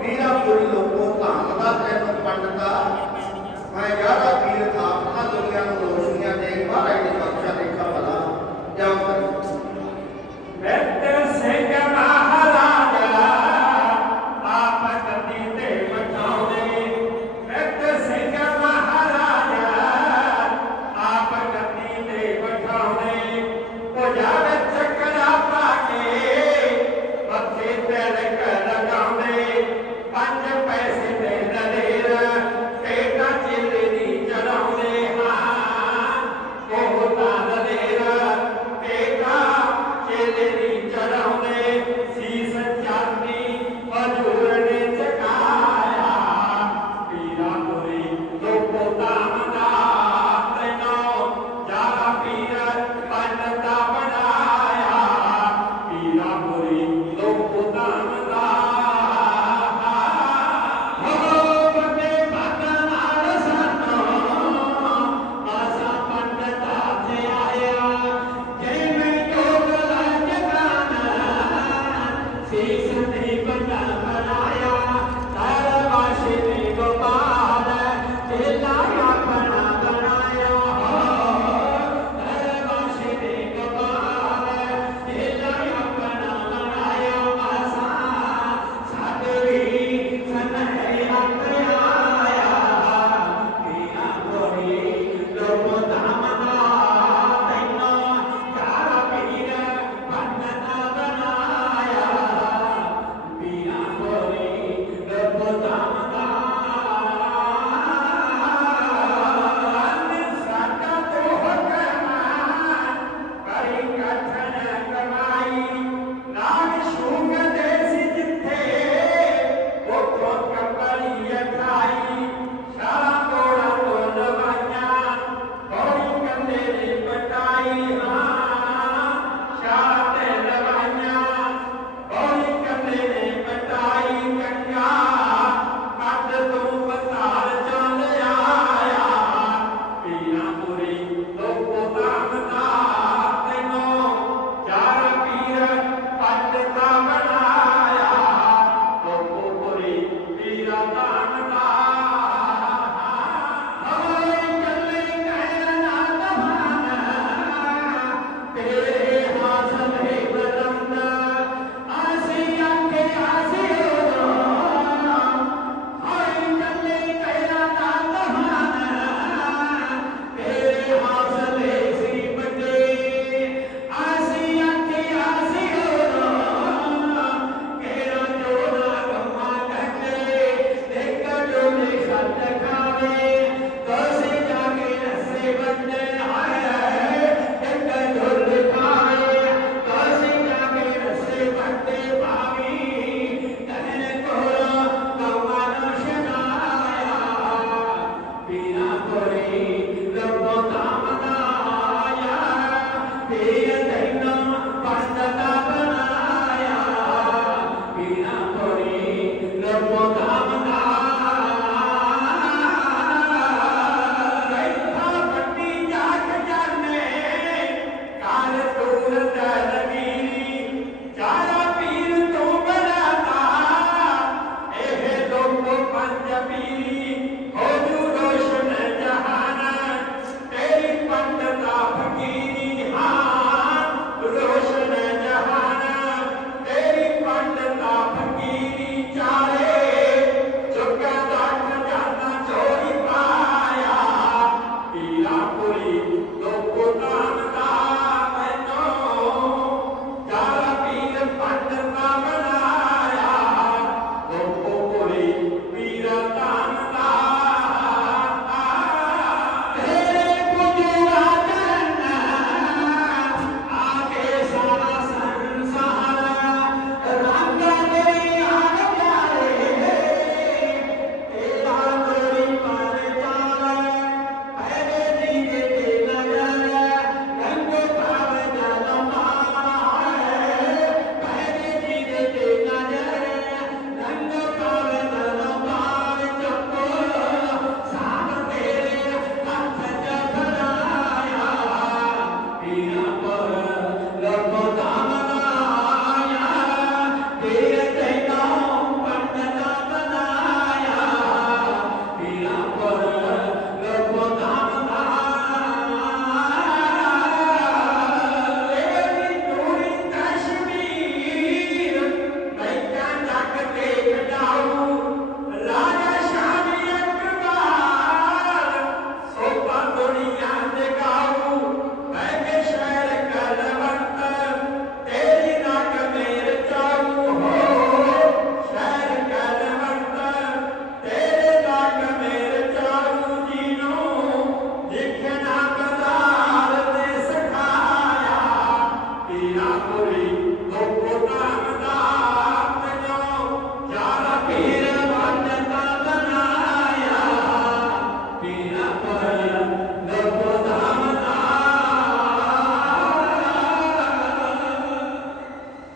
वीरापुरी लोगों का हमला तैमूर तो पंड का मैं ज़्यादा वीर था। Amen.